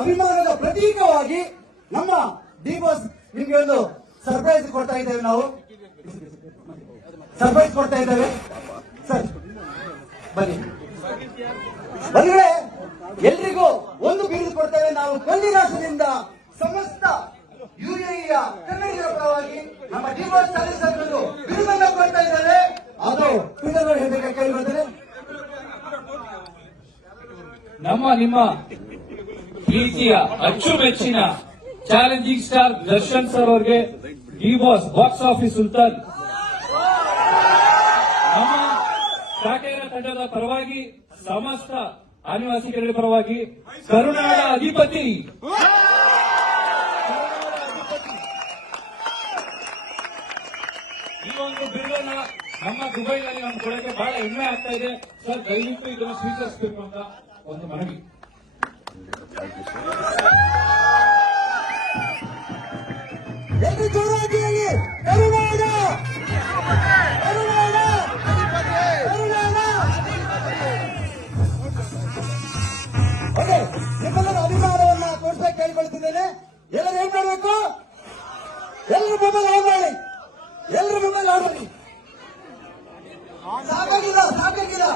ಅಭಿಮಾನದ ಪ್ರತೀಕವಾಗಿ ನಮ್ಮ ಬಾಸ್ ನಿಮ್ಗೆ ಒಂದು ಸರ್ಪ್ರೈಸ್ ಕೊಡ್ತಾ ಇದ್ದೇವೆ ನಾವು. ಸರ್ಪ್ರೈಸ್ ಕೊಡ್ತಾ ಇದ್ದೇವೆ. ಸರ್, ಬನ್ನಿ. ಬಂದ್ರೆ ಎಲ್ರಿಗೂ ಒಂದು ಬಿರುದು ಕೊಡ್ತೇವೆ. ನಾವು ಕಲ್ಲಿನಾಶದಿಂದ ಸಮಸ್ತ ಯುಎಇಯ ಕನ್ನಡಿಗರ ಪರವಾಗಿ ನಮ್ಮ ಡಿ ಬಾಸ್ ಚಾಲಿಸಲು ಬಿರುದನ್ನು ಕೊಡ್ತಾ ಇದ್ದಾರೆ. ಅದು ಟ್ವಿಟರ್ ಹೇಳಬೇಕಾಗಿ ಕೇಳಿ ನಮ್ಮ ನಿಮ್ಮ ಪ್ರೀತಿಯ ಅಚ್ಚುಮೆಚ್ಚಿನ ಚಾಲೆಂಜಿಂಗ್ ಸ್ಟಾರ್ ದರ್ಶನ್ ಸರ್ ಅವರಿಗೆ D boss box office Sultan. ನಮ್ಮ ಕಾಟೇರ ತಂಡದ ಪರವಾಗಿ, ಸಮಸ್ತ ಆದಿವಾಸಿಗಳ ಪರವಾಗಿ ಕರುನಾಡ ಅಧಿಪತಿ. ಈ ಒಂದು ಬಿರುದನ್ನ ನಮ್ಮ ದುಬೈನಲ್ಲಿ ನಮ್ಮ ಕೊಡಕ್ಕೆ ಬಹಳ ಹೆಮ್ಮೆ ಆಗ್ತಾ ಇದೆ. ಸರ್, ದಯವಿಟ್ಟು ಇದನ್ನು ಸ್ವೀಕರಿಸಬೇಕು ಅಂತ ಒಂದು ಮನವಿ. ನಿಮ್ಮೆಲ್ಲರ ಅಭಿಮಾನವನ್ನ ಕೇಳ್ಕೊಳ್ತಿದ್ದೇನೆ ಎಲ್ಲರೂ ಏನ್ ಮಾಡ್ಬೇಕು ಎಲ್ಲರೂ ಮೊಬೈಲ್ ಆನ್ ಮಾಡಿ ಎಲ್ಲರೂ ಮೊಬೈಲ್ ಆನ್ ಮಾಡಿ ಸಾಕಾಗಿಲ್ಲ ಸಾಕಾಗಿಲ್ಲ.